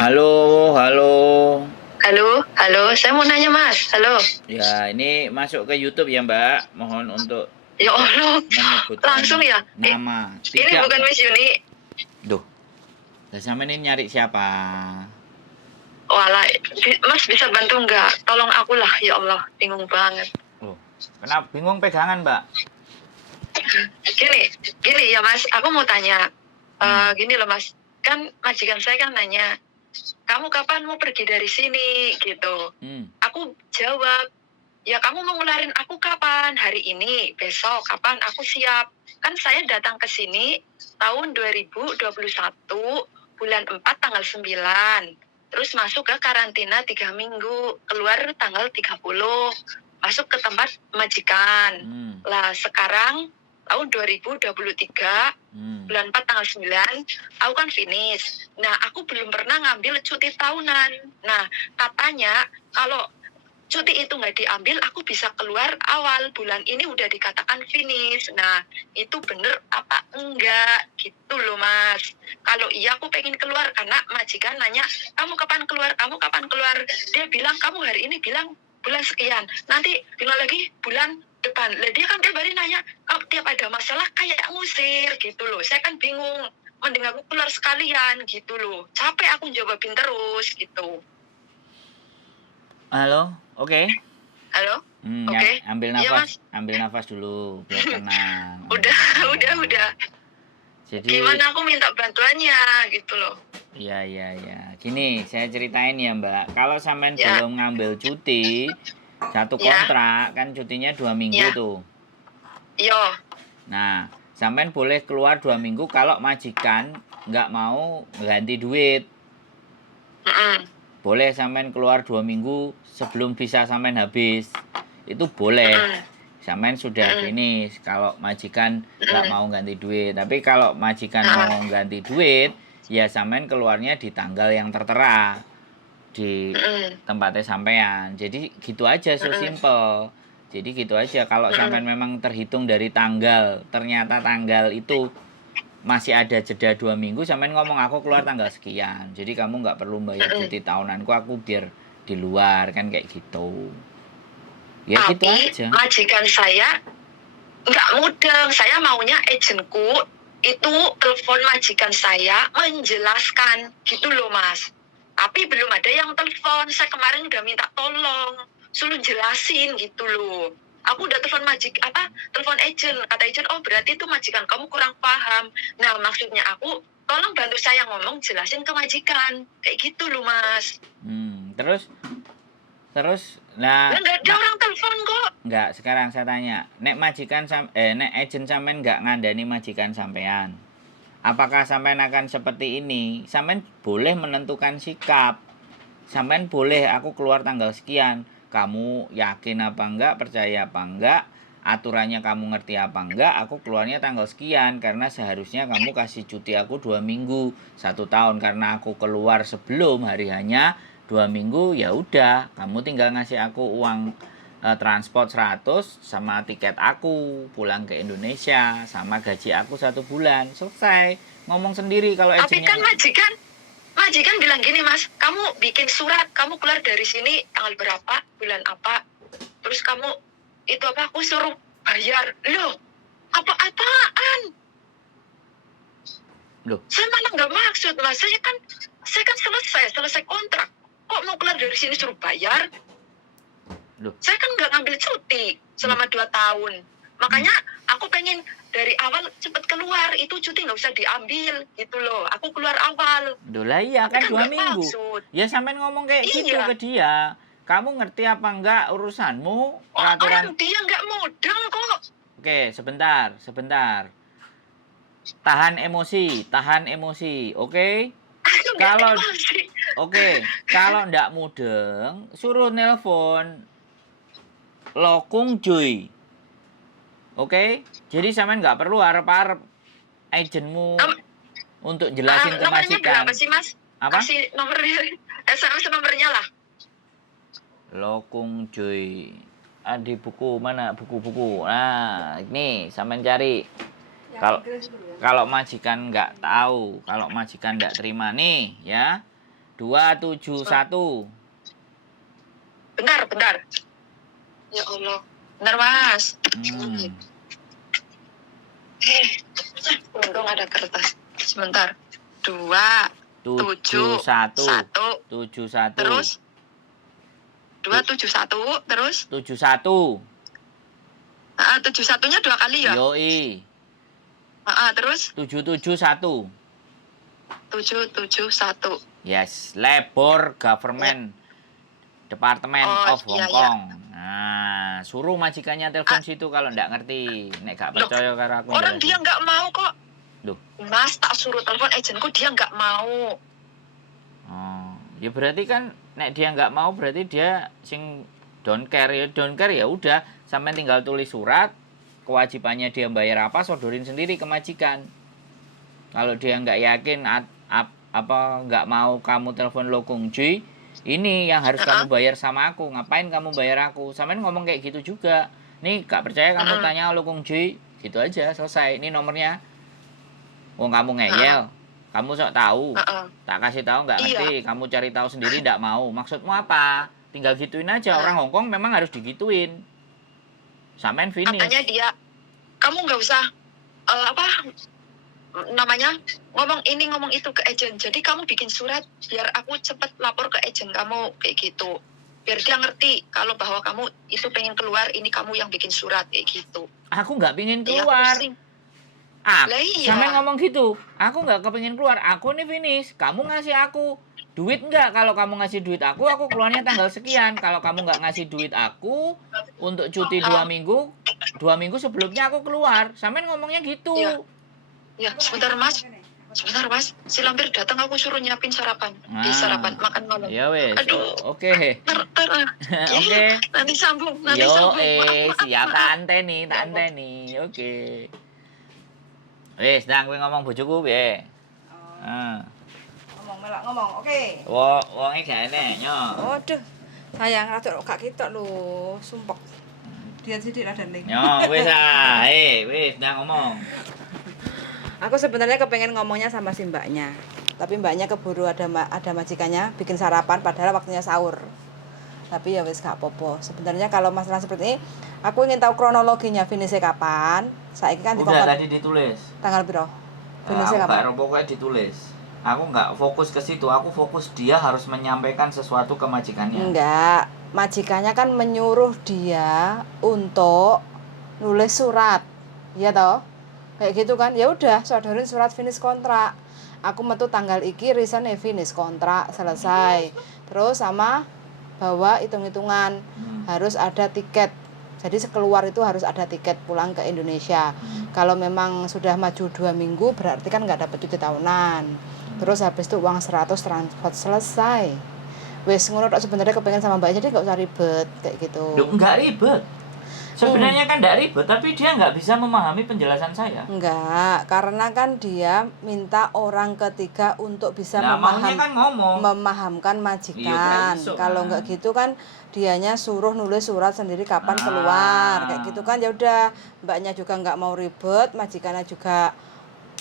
Halo, halo. Halo, halo, saya mau nanya Mas. Halo. Ya, ini masuk ke YouTube ya, Mbak. Mohon untuk Ya tidak Allah, langsung menyebutkan ya? nama. Ini Tidak, bukan Mbak. Miss Yuni. Duh, lah sama ini nyari siapa? Walah, Mas bisa bantu nggak? Tolong aku lah, ya Allah, bingung banget. Oh, kenapa bingung pegangan, Mbak? Gini, gini ya Mas, aku mau tanya. Hmm. Gini loh Mas, kan majikan saya kan nanya, kamu kapan mau pergi dari sini gitu. Aku jawab, ya kamu mau ngelarin aku kapan? Hari ini, besok, kapan aku siap. Kan saya datang ke sini tahun 2021, bulan 4 tanggal 9. Terus masuk ke karantina 3 minggu, keluar tanggal 30, masuk ke tempat majikan. Lah sekarang tahun 2023, bulan 4 tanggal 9, aku kan finish. Nah, aku belum pernah ngambil cuti tahunan. Nah, katanya kalau cuti itu nggak diambil, aku bisa keluar awal bulan ini udah dikatakan finish. Nah, itu bener apa enggak? Gitu loh, Mas. Kalau iya, aku pengen keluar karena majikan nanya, kamu kapan keluar? Kamu kapan keluar? Dia bilang, kamu hari ini bilang bulan sekian. Nanti bilang lagi bulan depan. Lah dia kan tiap hari nanya, kamu tiap ada masalah kayak ngusir gitu loh. Saya kan bingung. Mending aku keluar sekalian gitu loh. Capek aku jawabin terus gitu. Halo, oke. Halo? Ya, Oke. ambil Iya, nafas, Mas. ambil nafas dulu biar tenang. Udah. Jadi, Gimana aku minta bantuannya gitu loh. ya. Gini, saya ceritain ya, Mbak. Kalau sampean Ya, belum ngambil cuti, satu ya, kontrak kan cutinya 2 minggu ya. tuh. Yo. Nah, sampean boleh keluar 2 minggu kalau majikan nggak mau ganti duit. Boleh sampean keluar 2 minggu sebelum visa sampean habis. Itu boleh. Sampean sudah finish kalau majikan nggak mau ganti duit. Tapi kalau majikan mau ganti duit, ya sampean keluarnya di tanggal yang tertera di tempatnya sampean. Jadi gitu aja, so simple. Jadi gitu aja. Kalau sampean memang terhitung dari tanggal, ternyata tanggal itu masih ada jeda 2 minggu, sampean ngomong aku keluar tanggal sekian. Jadi kamu nggak perlu bayar cuti tahunanku, aku biar di luar kan kayak gitu. Ya gitu Tapi aja. majikan saya nggak mudeng. Saya maunya agenku itu telepon majikan saya menjelaskan gitu loh, Mas. Tapi belum ada yang telepon. Saya kemarin udah minta tolong, suruh jelasin gitu loh. Aku udah telepon telepon agent. Kata agent, oh berarti itu majikan kamu kurang paham. Nah, maksudnya aku, tolong bantu saya ngomong, jelasin ke majikan. Kayak gitu loh, Mas. Terus nah, Nggak ada orang telepon kok. nggak, sekarang saya tanya, nek nek agent sampean nggak ngandani majikan sampean, apakah sampean akan seperti ini? Sampean boleh menentukan sikap. Sampean boleh aku keluar tanggal sekian. Kamu yakin apa enggak, percaya apa enggak, aturannya kamu ngerti apa enggak, aku keluarnya tanggal sekian. Karena seharusnya kamu kasih cuti aku 2 minggu, 1 tahun. Karena aku keluar sebelum hari hanya 2 minggu, ya udah, kamu tinggal ngasih aku uang transport 100 sama tiket aku pulang ke Indonesia sama gaji aku 1 bulan, selesai. Ngomong sendiri kalau Tapi agentnya. kan majikan bilang gini, Mas, kamu bikin surat, kamu keluar dari sini tanggal berapa, bulan apa, terus kamu itu apa, aku suruh bayar. Loh, apa-apaan? Loh, Saya malah nggak maksud, Mas. Saya kan selesai kontrak. Kok mau keluar dari sini suruh bayar? loh. Saya kan nggak ngambil cuti selama 2 tahun. Makanya aku pengen dari awal cepet keluar, itu cuti nggak usah diambil gitu loh. Aku keluar awal. Loh lah iya Tapi kan kan 2 minggu. maksud. Ya sampean ngomong kayak gitu Iya. ke dia. Kamu ngerti apa enggak urusanmu, peraturan. Orang dia nggak mudeng kok. Oke, sebentar. Tahan emosi, oke? Kalau kalau ndak mudeng, suruh nelpon Lokung Cuy. Oke? Jadi sampean nggak perlu harap-harap agentmu untuk jelasin ke Nomornya majikan. berapa sih, Mas? Apa? Kasih nomornya, SMS nomornya lah. Lokung Cuy. Di buku mana? Buku-buku. Nah, ini sampean cari. Kalau majikan nggak tahu, kalau majikan nggak terima nih, ya, 271. Bentar. Ya Allah. Bentar, Mas. Untung ada kertas. Sebentar. 271. Terus 271 terus 71. 71-nya 2 kali ya? Yoi. Terus 771. 771. Yes, Labor Government Department of Hong Kong. Nah, suruh majikannya telepon situ kalau nggak ngerti. Nek gak percaya karo aku. Orang dia nggak mau kok. Loh. Mas, tak suruh telepon agenku, dia nggak mau. Oh, ya berarti kan nek dia nggak mau berarti dia sing don't care ya udah, sampai tinggal tulis surat, kewajibannya dia bayar apa sodorin sendiri ke majikan. Kalau dia nggak yakin nggak mau kamu telepon Lo Kung Ji, ini yang harus kamu bayar sama aku, ngapain kamu bayar aku? Sampean ngomong kayak gitu juga. Nih gak percaya kamu tanya Lo Kung Ji, gitu aja selesai. Ini nomornya. Wong kamu ngeyel, kamu sok tahu, tak kasih tahu nggak ngerti, kamu cari tahu sendiri nggak mau. Maksudmu apa? Tinggal gituin aja. Orang Hongkong memang harus digituin. Sampean finish. Katanya dia, kamu nggak usah ngomong ini ngomong itu ke agent. Jadi kamu bikin surat biar aku cepet lapor ke agent kamu kayak gitu. Biar dia ngerti kalau bahwa kamu itu pengen keluar, ini kamu yang bikin surat kayak gitu. Aku nggak pengen keluar. Sampai ngomong gitu, aku nggak kepengin keluar, aku nih finish, kamu ngasih aku duit nggak? Kalau kamu ngasih duit aku keluarnya tanggal sekian. Kalau kamu nggak ngasih duit aku untuk cuti 2 minggu sebelumnya aku keluar. Sampai ngomongnya gitu. Ya, sebentar mas, si Lampir datang, aku suruh nyiapin sarapan. Sarapan, makan malam. Ya wes. Aduh. Oke. Oke. Nanti sambung. Siap tante nih. Oke. Wis, ndang kowe ngomong bojoku piye? Ngomong, oke. Wonge gak enek, nyo. Waduh. Sayang rada gak ketok lho, sumpek. Dian sithik lah Darling. Nyo, wis wis ndang ngomong. Aku sebenarnya kepengen ngomongnya sama si mbaknya. Tapi mbaknya keburu ada majikannya bikin sarapan padahal waktunya sahur. Tapi ya wis gak apa-apa. Sebenarnya kalau masalah seperti ini, aku ingin tahu kronologinya finish kapan. Saiki kan udah tadi ditulis. Tanggal piro? Finish kapan? Aku pokoknya ditulis. Aku nggak fokus ke situ, aku fokus dia harus menyampaikan sesuatu ke majikannya. Enggak, majikannya kan menyuruh dia untuk nulis surat. Iya toh? Kayak gitu kan. Ya udah, sodorin surat finish kontrak. Aku metu tanggal iki resign finish kontrak selesai. Terus sama bawa hitung-hitungan, harus ada tiket. Jadi sekeluar itu harus ada tiket pulang ke Indonesia. Kalau memang sudah maju 2 minggu berarti kan nggak dapat cuti tahunan. Terus habis itu uang 100 transport selesai. Wes ngono tok sebenarnya kepengen sama Mbak, jadi nggak usah ribet kayak gitu. Loh, nggak ribet. Sebenarnya kan nggak ribet, tapi dia nggak bisa memahami memahami saya. Enggak, karena kan dia minta orang ketiga untuk bisa memahamkan majikan. Kalau enggak gitu kan dianya suruh nulis surat sendiri kapan keluar, kayak gitu kan. Ya udah, mbaknya juga nggak mau ribet, majikannya juga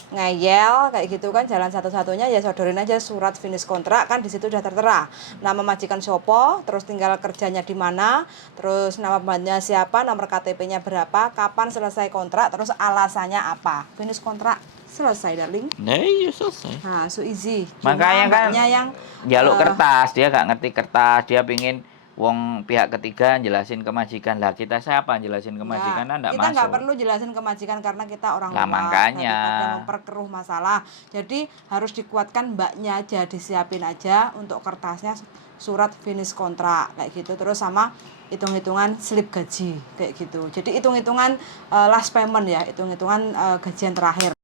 ngeyel kayak gitu kan. Jalan satu-satunya ya sodorin aja surat finish kontrak, kan di situ udah tertera nama majikan sopo, terus tinggal kerjanya di mana, terus nama pembantunya siapa, nomor KTP-nya berapa, kapan selesai kontrak, terus alasannya apa. Finish kontrak selesai, Darling. Nah, iya selesai. Nah, so easy. Makanya kan yang jaluk kertas, dia gak ngerti kertas, dia pingin wong pihak ketiga jelasin ke majikan. Lah kita siapa jelasin ke majikan? Enggak masuk. Kita nggak perlu jelasin ke majikan karena kita orang luar, makanya daripada memperkeruh masalah. Jadi harus dikuatkan mbaknya aja, disiapin aja untuk kertasnya surat finish kontrak kayak gitu. Terus sama hitung-hitungan slip gaji kayak gitu. Jadi hitung-hitungan last payment ya, hitung-hitungan gajian terakhir.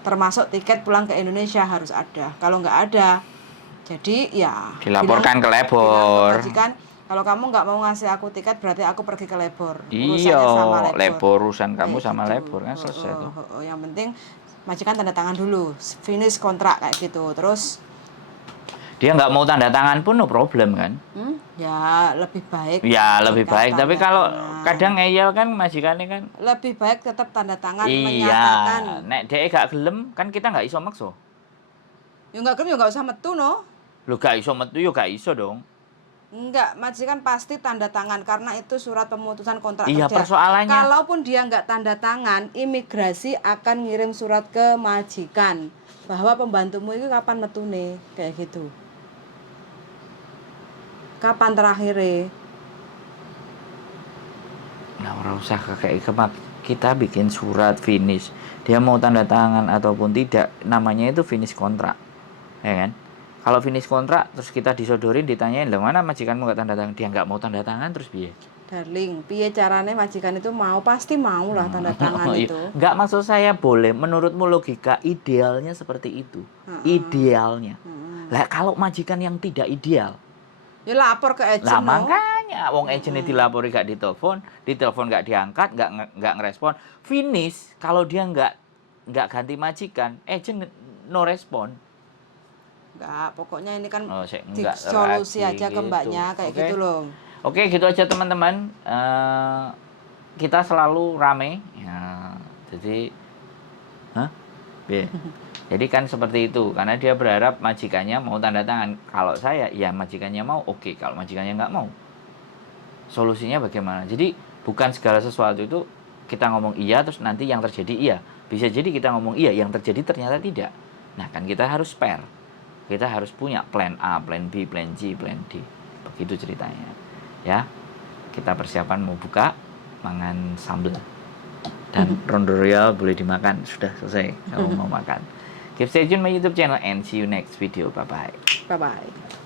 Termasuk tiket pulang ke Indonesia harus ada. Kalau nggak ada, jadi ya dilaporkan ke labor. Kalau kamu nggak mau ngasih aku tiket, berarti aku pergi ke labor. Iya, labor urusan kamu sama labor kan selesai tuh. Yang penting majikan tanda tangan dulu, finish kontrak kayak gitu. Terus dia nggak mau tanda tangan pun no problem kan? Ya lebih baik. Ya lebih baik. Tapi kalau kadang ngeyel kan majikannya kan. Lebih baik tetap tanda tangan menyatakan. Nek dia gak gelem kan kita nggak iso makso. Ya nggak gelem ya nggak usah metu no. Lho gak iso metu yo gak iso dong. Enggak, majikan pasti tanda tangan karena itu surat pemutusan kontrak Iya, kerja. persoalannya. Kalaupun dia enggak tanda tangan, imigrasi akan ngirim surat ke majikan bahwa pembantumu itu kapan metune, kayak gitu. Kapan terakhir? Nah, ora usah kayak kita bikin surat finish. Dia mau tanda tangan ataupun tidak, namanya itu finish kontrak. Ya kan? Kalau finish kontrak terus kita disodorin ditanyain, "Lah mana majikanmu enggak tanda tangan?" Dia enggak mau tanda tangan terus piye? Darling, piye carane majikan itu mau? Pasti mau lah tanda tangan itu. Enggak, maksud saya boleh menurutmu logika idealnya seperti itu. Idealnya. Lah kalau majikan yang tidak ideal, ya lapor ke agent. Lah makanya wong agentnya dilapori gak ditelepon gak diangkat, gak ngerespon. Finish kalau dia enggak ganti majikan, agent no respon. Enggak, pokoknya ini kan solusi solusi aja ke mbaknya kayak gitu loh. Oke, gitu aja teman-teman. Kita selalu rame. Ya, jadi jadi kan seperti itu. Karena dia berharap majikannya mau tanda tangan. Kalau saya, ya majikannya mau, oke. Kalau majikannya nggak mau, solusinya bagaimana? Jadi bukan segala sesuatu itu kita ngomong iya, terus nanti yang terjadi iya. Bisa jadi kita ngomong iya, yang terjadi ternyata tidak. Nah kan kita harus fair. Kita harus punya plan A, plan B, plan C, plan D. Begitu ceritanya. Ya, kita persiapan mau buka, mangan sambal. Dan ronde royal boleh dimakan. Sudah selesai kalau mau makan. Keep stay tune my YouTube channel and see you next video. Bye-bye. Bye-bye.